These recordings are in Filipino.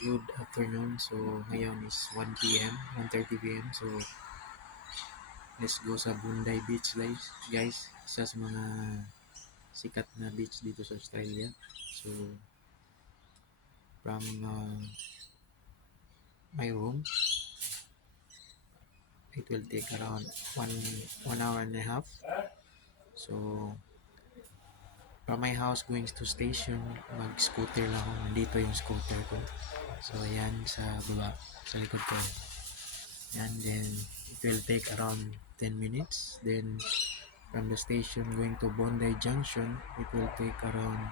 Good afternoon. So, ngayon is 1 p.m., 1:30 p.m. So, let's go sa Bondi Beach, guys. Isa sa mga sikat na beach dito sa Australia. So, from my room, it will take around one hour and a half. So, from my house going to station, mag-scooter lang ako. Nandito yung scooter ko. So, ayan sa baba, sa likod ko. And then it will take around 10 minutes. Then from the station going to Bondi Junction, it will take around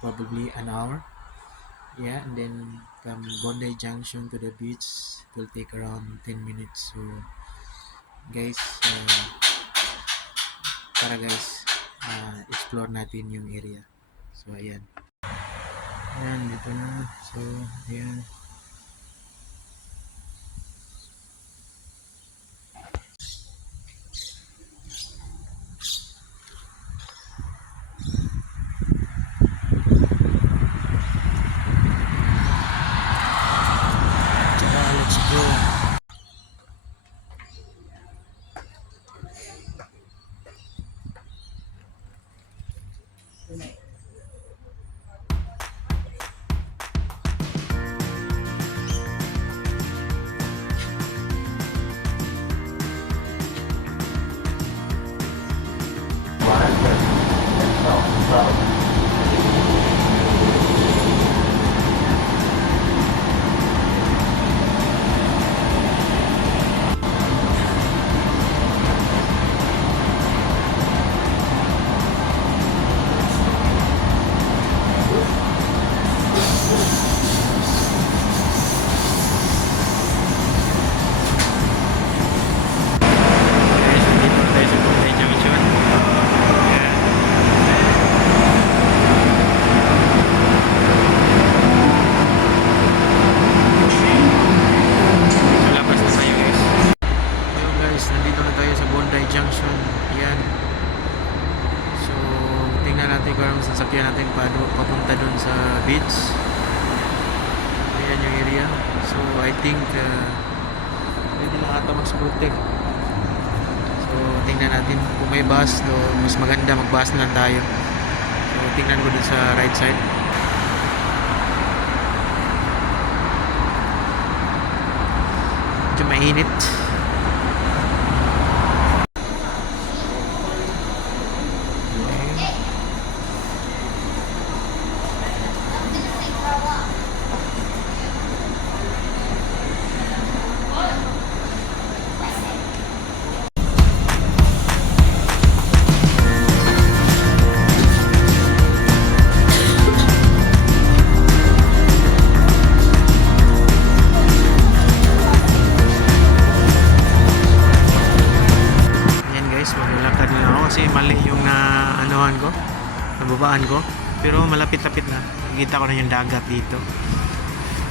probably an hour. Yeah, and then from Bondi Junction to the beach, it will take around 10 minutes. So guys, tara guys, explore natin yung area. So ayan, dito na. So ayan. Let's go. Junction. Yan. So, tingnan natin kung anong sasakyan natin papunta dun sa beach. Ayan yung area. So, I think pwede lang ata mag-scooter. So, tingnan natin kung may bus. So, mas maganda mag-bus na lang tayo. So, tingnan ko dun sa right side. Medyo mainit. Kasi mali yung anuhan ko, nababaan ko, pero malapit-lapit na. Nakita ko na yung dagat dito.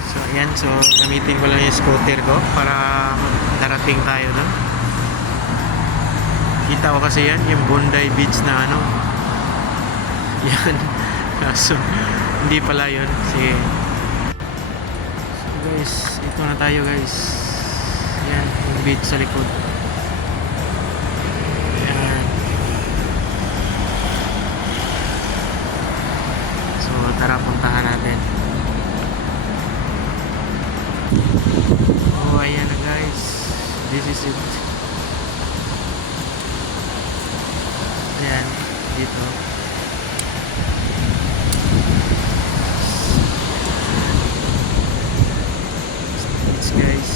So ayan, so gamitin ko lang yung scooter ko para darating tayo doon. Kita ko kasi yan, yung Bondi Beach na ano. Yan. So hindi pala yun. Sige. So guys, ito na tayo guys. Yan, yung beach sa likod. Tara, puntahan natin. Oh, ayan na guys. This is it. Ayan, dito. It's guys.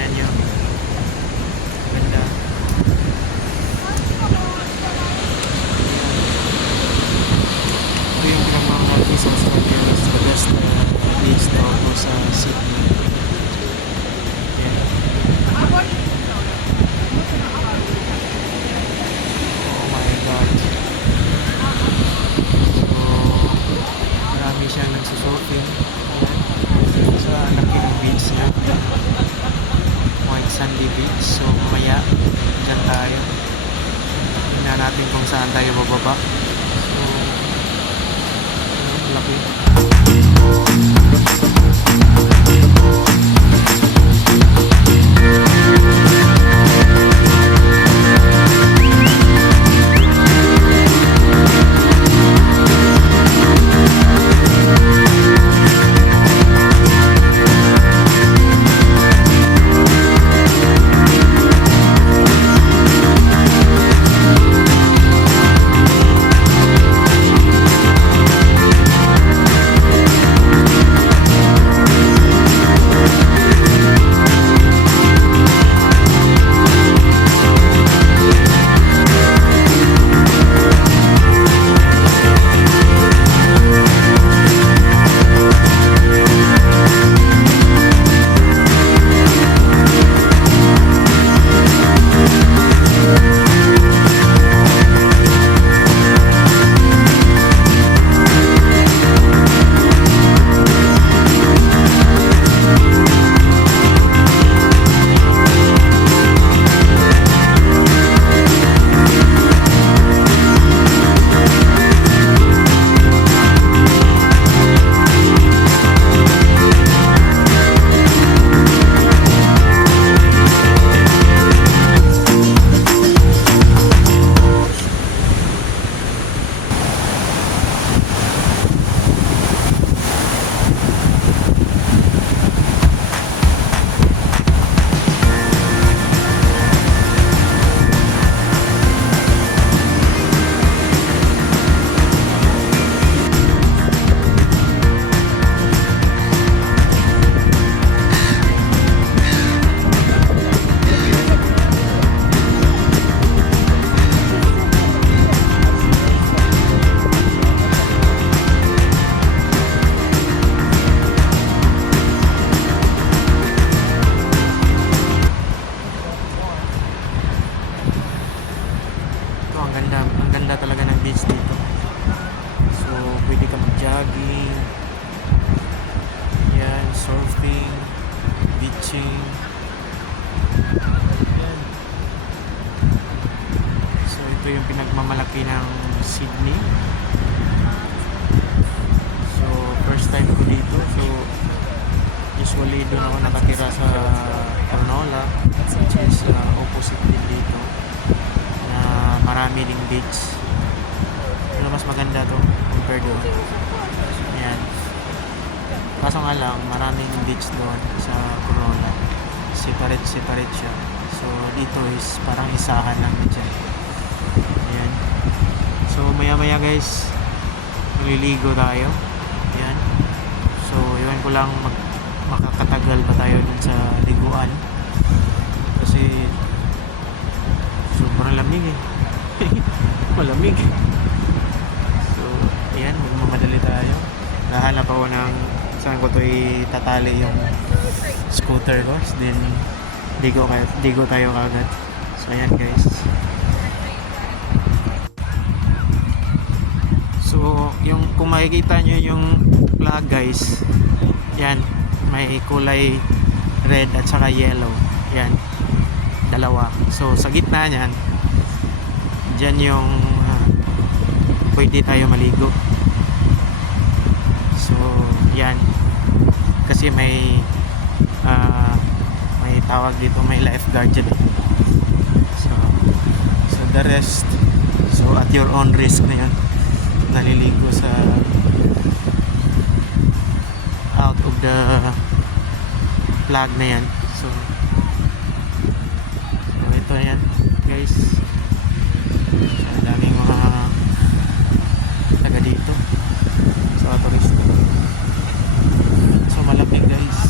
Ayan yun. Ganda. Ito yung pinamamahal sa Australia is the best beach daw po sa Sydney. Yeah. Oh my god. So, marami siyang nagsusurfing sa laki ng beach niya. White sandy beach. So, mamaya dyan tayo. Tingnan natin kung saan tayo bababa. So, laki. jogging, yan, surfing, beaching. Yan. So ito yung pinagmamalaki ng Sydney. So first time ko dito. So usually doon ako nakatira sa Cronulla, which is opposite din dito, na marami ding beach. Pero mas maganda to compared doon. Yan. Kaso nga lang, maraming beach doon sa Cronulla. Separate siya. So dito is parang isahan lang dyan. Ayan. So maya guys, maliligo tayo. Ayan. So iwan ko lang makakatagal ba tayo dun sa liguan. Kasi sobrang lamig eh. Malamig. So ayan, magmamadali tayo. Nahanap ako ng saan ko to itatali yung scooter ko. Then digo tayo kagad. So ayan guys. So yung kung makikita nyo yung flag guys, yan, may kulay red at saka yellow. Yan, dalawa. So sa gitna nyan, dyan yung pwede tayo maligo. So yan, kasi may tawag dito, may lifeguard dyan. So the rest, so at your own risk na yan, naliligo sa out of the flag na yan. So ito yan guys. So, daming mga taga dito. So tourist. So malapit guys.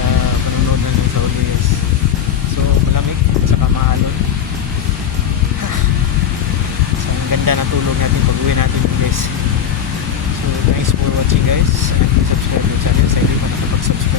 sa panonood hanggang sa ulo guys. So malamig at saka maalon. So ang ganda na tulog natin pag uwi natin guys. So thanks for watching guys, and subscribe to the channel sa hindi pa nakapag-subscribe.